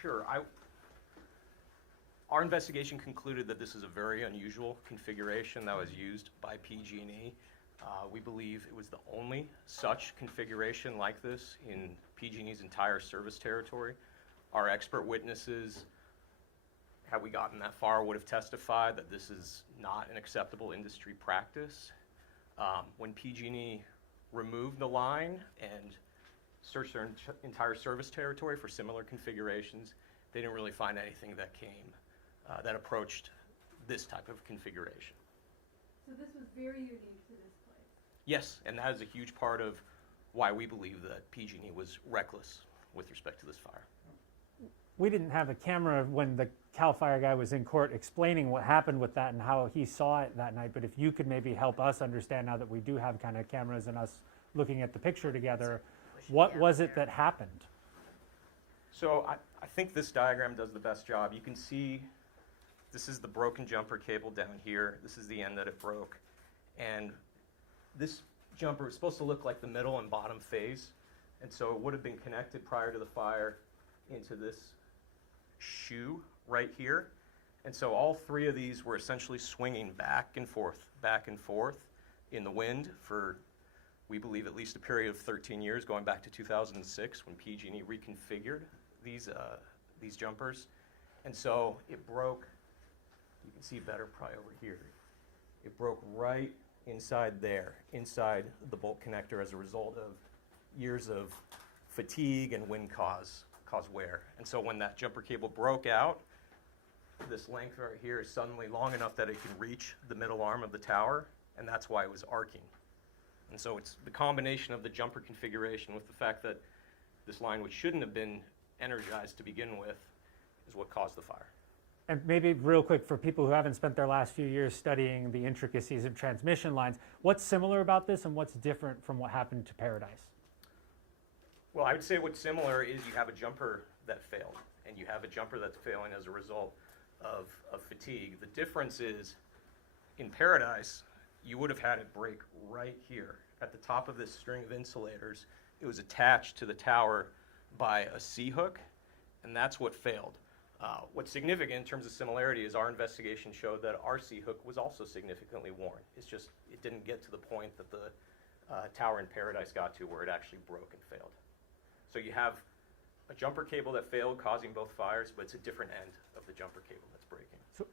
Sure. Our investigation concluded that this is a very unusual configuration that was used by PG&E. We believe it was the only such configuration like this in PG&E's entire service territory. Our expert witnesses, had we gotten that far, would have testified that this is not an acceptable industry practice. When PG&E removed the line and searched their entire service territory for similar configurations, they didn't really find anything that that approached this type of configuration. So this was very unique to this place? Yes, and that is a huge part of why we believe that PG&E was reckless with respect to this fire. We didn't have a camera when the CAL FIRE guy was in court explaining what happened with that and how he saw it that night, but if you could maybe help us understand, now that we do have kind of cameras and us looking at the picture together, what was it that happened? So I think this diagram does the best job. You can see this is the broken jumper cable down here. This is the end that it broke. And this jumper is supposed to look like the middle and bottom phase. And so it would have been connected prior to the fire into this shoe right here. And so all three of these were essentially swinging back and forth in the wind for, we believe, at least a period of 13 years, going back to 2006 when PG&E reconfigured these jumpers. And so it broke, you can see better probably over here. It broke right inside there, inside the bolt connector, as a result of years of fatigue and wind cause wear. And so when that jumper cable broke out, this length right here is suddenly long enough that it can reach the middle arm of the tower, and that's why it was arcing. And so it's the combination of the jumper configuration with the fact that this line, which shouldn't have been energized to begin with, is what caused the fire. And maybe real quick, for people who haven't spent their last few years studying the intricacies of transmission lines, what's similar about this and what's different from what happened to Paradise? Well, I would say what's similar is you have a jumper that failed, and you have a jumper that's failing as a result of fatigue. The difference is, in Paradise, you would have had it break right here at the top of this string of insulators. It was attached to the tower by a C-hook, and that's what failed. What's significant in terms of similarity is our investigation showed that our C-hook was also significantly worn. It's just, it didn't get to the point that the tower in Paradise got to where it actually broke and failed. So you have a jumper cable that failed, causing both fires, but it's a different end of the jumper cable that's breaking. So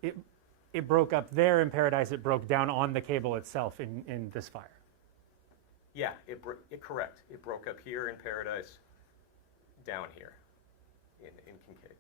it broke up there in Paradise, it broke down on the cable itself in this fire? Yeah, correct. It broke up here in Paradise, down here in Kincaid.